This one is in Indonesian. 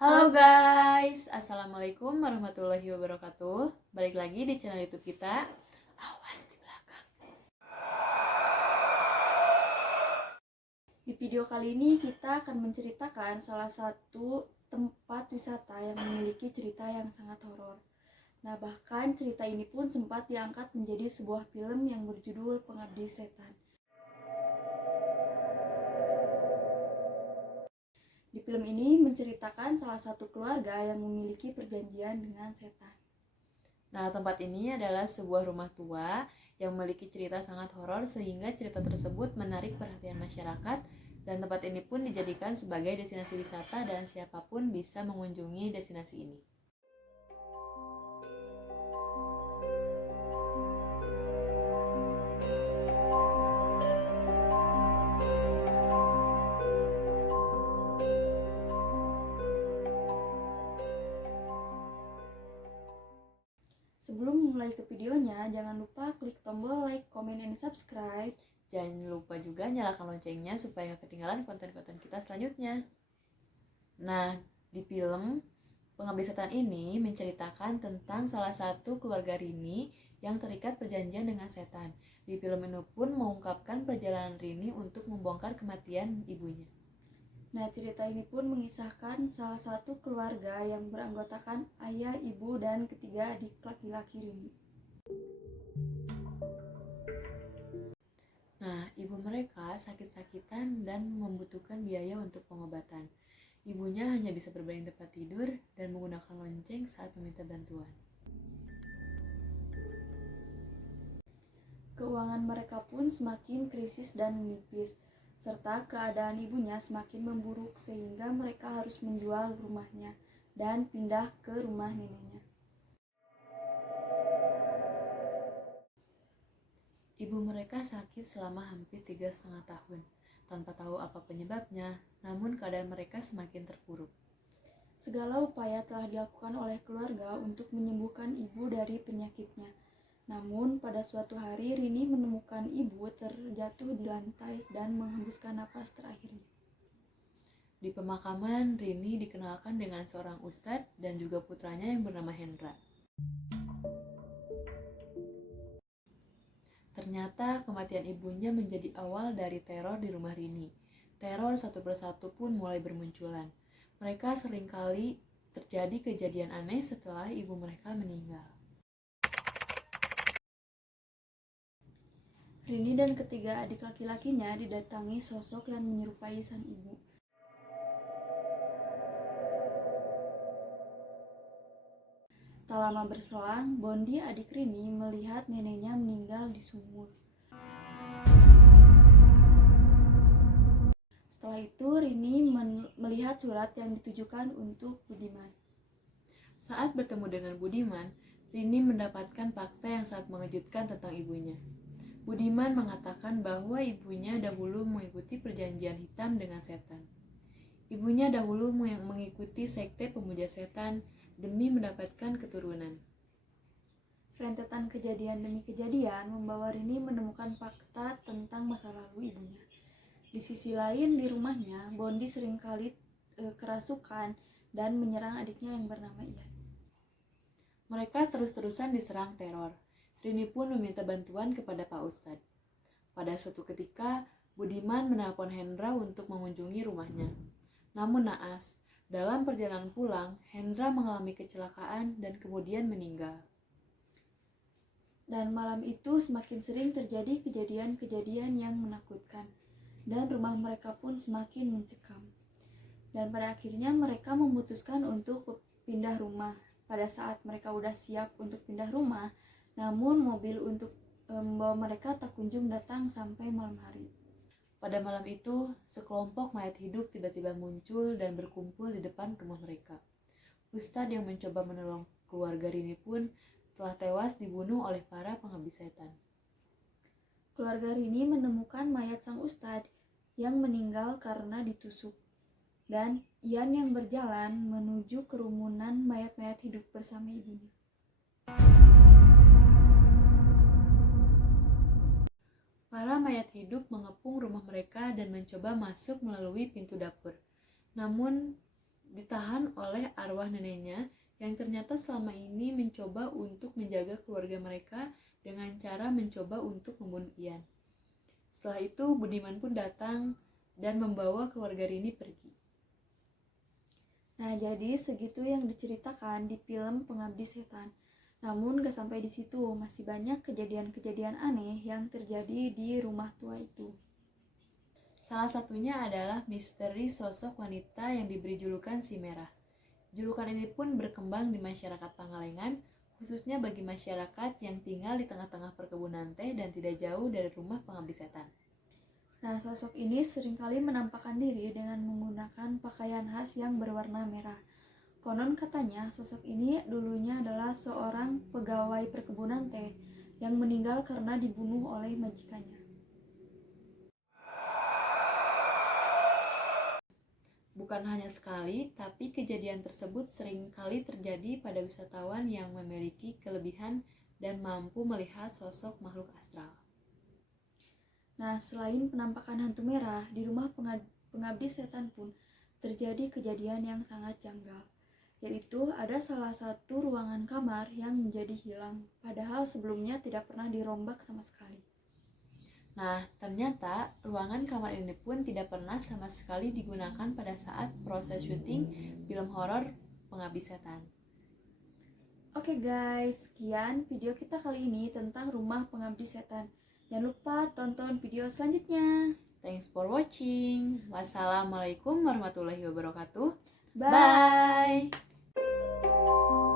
Halo guys, Assalamualaikum warahmatullahi wabarakatuh. Balik lagi di channel YouTube kita. Awas di belakang. Di video kali ini kita akan menceritakan salah satu tempat wisata yang memiliki cerita yang sangat horor. Nah, bahkan cerita ini pun sempat diangkat menjadi sebuah film yang berjudul Pengabdi Setan. Di film ini menceritakan salah satu keluarga yang memiliki perjanjian dengan setan. Nah, tempat ini adalah sebuah rumah tua yang memiliki cerita sangat horor sehingga cerita tersebut menarik perhatian masyarakat, dan tempat ini pun dijadikan sebagai destinasi wisata dan siapapun bisa mengunjungi destinasi ini. Sebelum mulai ke videonya, jangan lupa klik tombol like, comment, and subscribe. Jangan lupa juga nyalakan loncengnya supaya gak ketinggalan konten-konten kita selanjutnya. Nah, di film Pengabdi Setan ini menceritakan tentang salah satu keluarga Rini yang terikat perjanjian dengan setan. Di film ini pun mengungkapkan perjalanan Rini untuk membongkar kematian ibunya. Nah, cerita ini pun mengisahkan salah satu keluarga yang beranggotakan ayah, ibu, dan ketiga adik laki-laki Rini. Nah, ibu mereka sakit-sakitan dan membutuhkan biaya untuk pengobatan. Ibunya hanya bisa berbaring tempat tidur dan menggunakan lonceng saat meminta bantuan. Keuangan mereka pun semakin krisis dan menipis, serta keadaan ibunya semakin memburuk sehingga mereka harus menjual rumahnya dan pindah ke rumah neneknya. Ibu mereka sakit selama hampir 3,5 tahun. Tanpa tahu apa penyebabnya, namun keadaan mereka semakin terpuruk. Segala upaya telah dilakukan oleh keluarga untuk menyembuhkan ibu dari penyakitnya. Namun, pada suatu hari Rini menemukan ibu terjatuh di lantai dan menghembuskan napas terakhirnya. Di pemakaman, Rini dikenalkan dengan seorang ustadz dan juga putranya yang bernama Hendra. Ternyata kematian ibunya menjadi awal dari teror di rumah Rini. Teror satu persatu pun mulai bermunculan. Mereka seringkali terjadi kejadian aneh setelah ibu mereka meninggal. Rini dan ketiga adik laki-lakinya didatangi sosok yang menyerupai sang ibu. Tak lama berselang, Bondi adik Rini melihat neneknya meninggal di sumur. Setelah itu, Rini melihat surat yang ditujukan untuk Budiman. Saat bertemu dengan Budiman, Rini mendapatkan fakta yang sangat mengejutkan tentang ibunya. Budiman mengatakan bahwa ibunya dahulu mengikuti perjanjian hitam dengan setan. Ibunya dahulu mengikuti sekte pemuja setan demi mendapatkan keturunan. Rentetan kejadian demi kejadian membawa Rini menemukan fakta tentang masa lalu ibunya. Di sisi lain, di rumahnya, Bondi seringkali kerasukan dan menyerang adiknya yang bernama Ian. Mereka terus-terusan diserang teror. Rini pun meminta bantuan kepada Pak Ustadz. Pada suatu ketika, Budiman menelpon Hendra untuk mengunjungi rumahnya. Namun naas, dalam perjalanan pulang, Hendra mengalami kecelakaan dan kemudian meninggal. Dan malam itu semakin sering terjadi kejadian-kejadian yang menakutkan, dan rumah mereka pun semakin mencekam. Dan pada akhirnya mereka memutuskan untuk pindah rumah. Pada saat mereka udah siap untuk pindah rumah, namun mobil untuk membawa mereka tak kunjung datang sampai malam hari. Pada malam itu, sekelompok mayat hidup tiba-tiba muncul dan berkumpul di depan rumah mereka. Ustadz yang mencoba menolong keluarga Rini pun telah tewas dibunuh oleh para pengabdi setan. Keluarga Rini menemukan mayat sang ustadz yang meninggal karena ditusuk, dan Ian yang berjalan menuju kerumunan mayat-mayat hidup bersama ibunya. Para mayat hidup mengepung rumah mereka dan mencoba masuk melalui pintu dapur. Namun, ditahan oleh arwah neneknya yang ternyata selama ini mencoba untuk menjaga keluarga mereka dengan cara mencoba untuk membunuh Ian. Setelah itu Budiman pun datang dan membawa keluarga Rini pergi. Nah, jadi segitu yang diceritakan di film Pengabdi Setan. Namun gak sampai di situ, masih banyak kejadian-kejadian aneh yang terjadi di rumah tua itu. Salah satunya adalah misteri sosok wanita yang diberi julukan Si Merah. Julukan ini pun berkembang di masyarakat Pangalengan, khususnya bagi masyarakat yang tinggal di tengah-tengah perkebunan teh dan tidak jauh dari rumah Pengabdi Setan. Nah, sosok ini seringkali menampakkan diri dengan menggunakan pakaian khas yang berwarna merah. Konon katanya sosok ini dulunya adalah seorang pegawai perkebunan teh yang meninggal karena dibunuh oleh majikannya. Bukan hanya sekali, tapi kejadian tersebut sering kali terjadi pada wisatawan yang memiliki kelebihan dan mampu melihat sosok makhluk astral. Nah, selain penampakan hantu merah, di rumah Pengabdi Setan pun terjadi kejadian yang sangat janggal, yaitu ada salah satu ruangan kamar yang menjadi hilang, padahal sebelumnya tidak pernah dirombak sama sekali. Nah, ternyata ruangan kamar ini pun tidak pernah sama sekali digunakan pada saat proses syuting film horor Pengabdi Setan. Oke guys, sekian video kita kali ini tentang rumah Pengabdi Setan. Jangan lupa tonton video selanjutnya. Thanks for watching. Wassalamualaikum warahmatullahi wabarakatuh. Bye. Bye.